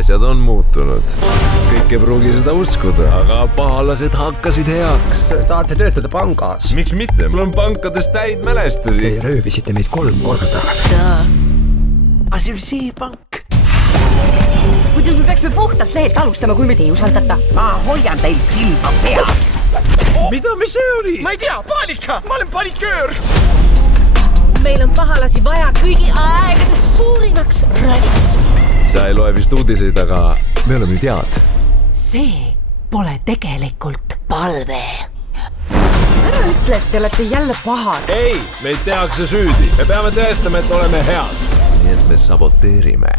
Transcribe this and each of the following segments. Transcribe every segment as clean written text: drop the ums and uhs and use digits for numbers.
asjad on muutunud. Kõik ei pruugi seda uskuda, aga pahalased hakkasid heaks. Tahate töötada pangas? Miks mitte? Mul on pankades täid mälestusi. Te röövisite meid 3 korda. Aga see oli see pank. Kuidas me peaksime puhtalt lehelt alustama, kui meid ei usaldata? Ma hoian teilt silma peal. Mida me see oli? Ma ei tea, paanika! Ma olen paniköör! Meil on pahalasi vaja kõigi aegade suurimaks ralliks. Sa ei loe vist uudiseid, aga me oleme nüüd head. See pole tegelikult palve. Ära ütle, et te olete jälle pahad. Ei, meid tehakse süüdi. Me peame tõestama, et oleme head. Nii et me saboteerime.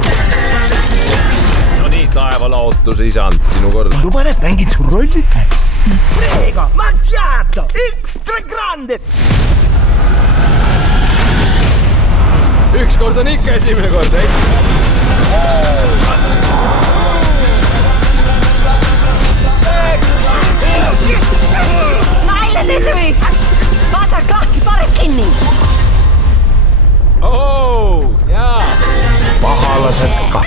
No nii, taevalaotus, isand, sinu kord. Luban, et mängid su rolli hästi. Prego, macchiato, extra grande. Üks kord on ikka esimene kord, Nalja teete või? Vasak lahki, parem kinni. Jaa. Pahalased 2.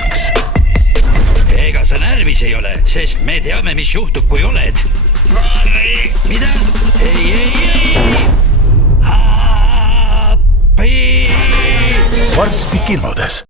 Ega sa närvis ei ole, sest me teame, mis juhtub, kui oled. Mida? Ei. Appi! Varsti kinodes.